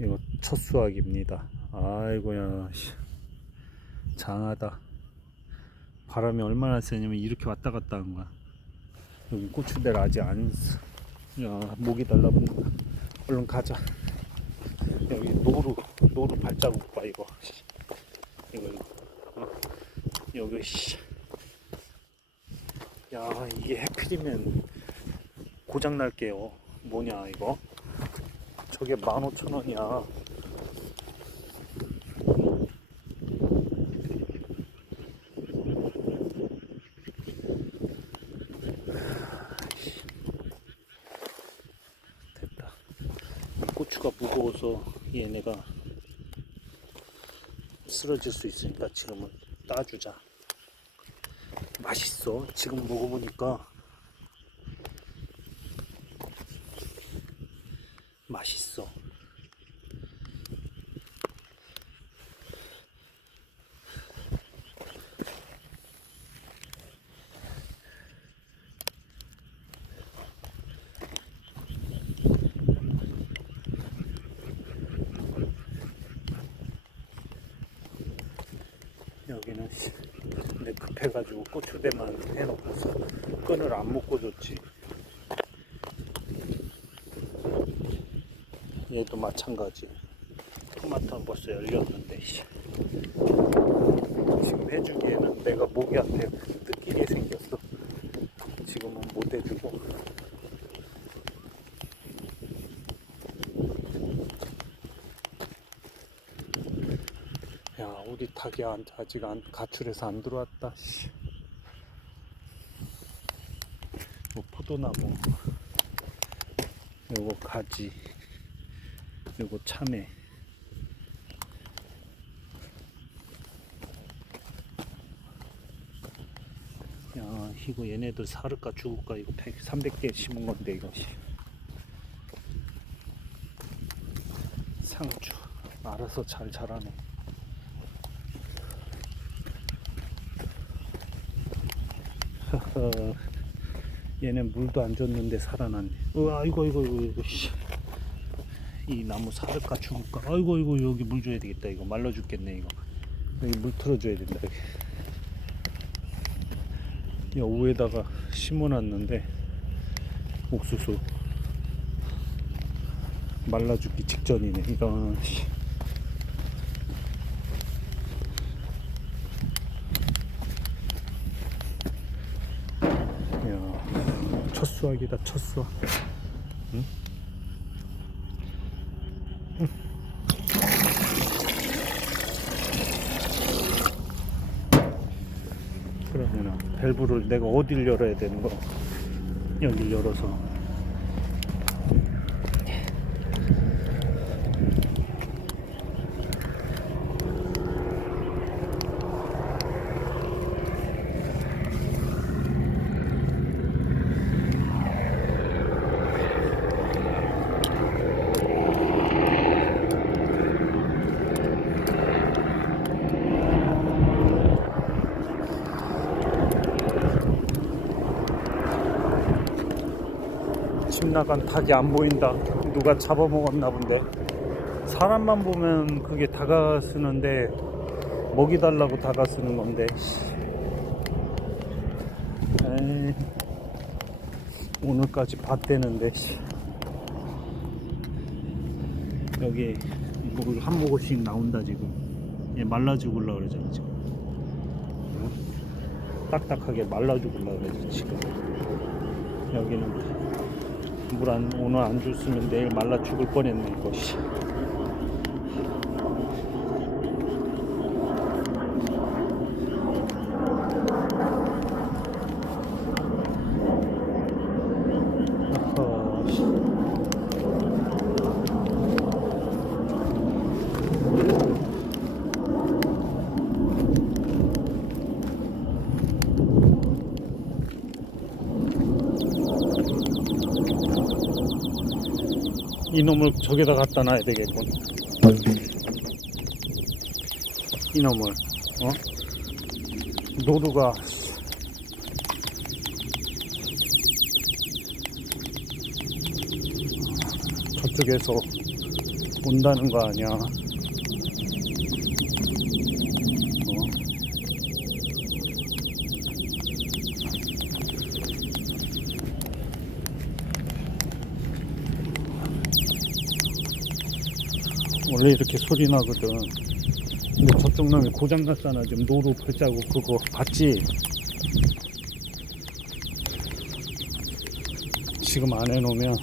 이거 첫 수확입니다. 아이고야, 씨. 장하다. 바람이 얼마나 세냐면 이렇게 왔다 갔다 하는 거야. 여기 고추대를 아직 안, 쓰- 야, 목이 달라붙는다. 얼른 가자. 여기 노루, 노루 발자국 봐, 이거. 씨. 이거, 이거. 어? 여기, 씨. 야, 이게 해필이면 고장 날게요. 뭐냐, 이거? 저게 15,000원이야. 됐다. 고추가 무거워서 얘네가 쓰러질 수 있으니까 지금은 따주자. 맛있어. 지금 먹어보니까 맛있어. 여기는 씨, 근데 급해가지고 고추대만 해놓고서 끈을 안 묶어줬지. 얘도 마찬가지. 토마토는 벌써 열렸는데 씨. 지금 해주기에는 내가 모기한테 뜯기게 생겼어. 지금은 못 해주고. 야 우리 닭이 안- 아직 안 가출해서 안 들어왔다. 씨. 뭐 포도나무, 요거 가지, 요거 참외. 야 이거 얘네들 사를까 죽을까 이거 100, 300개 심은 건데 이거 씨. 상추 알아서 잘 자라네. 얘는 물도 안 줬는데 살아났네. 어, 아이고, 아이고, 아이고, 이거, 씨. 이 나무 사를까 죽을까? 아이고, 아이고, 여기 물 줘야 되겠다. 이거 말라 죽겠네, 이거. 여기 물 틀어줘야 된다, 여기. 여우에다가 심어놨는데, 옥수수. 말라 죽기 직전이네, 이거. 씨. 이야, 첫 수확이다, 첫 수확. 응? 응. 그러면은 밸브를 내가 어딜 열어야 되는 거? 여기 열어서. 집 나간 닭이 안 보인다. 누가 잡아먹었나 본데. 사람만 보면 그게 다가서는데 먹이 달라고 다가서는 건데. 에이, 오늘까지 봤대는데. 씨. 여기 물 한 모금씩 나온다 지금. 얘 말라 죽을라 그러잖아 지금. 응? 딱딱하게 말라 죽을라 그러지 지금. 여기는 물 안, 오늘 안 줬으면 내일 말라 죽을 뻔했네, 씨. 아하, 씨. 이놈을 저기다 갖다 놔야 되겠군. 이놈을, 어? 노루가 저쪽에서 온다는 거 아니야. 원래 이렇게 소리 나거든. 근데 저쪽 놈이 고장 났잖아. 지금 노루 발자국 그거 봤지? 지금 안 해놓으면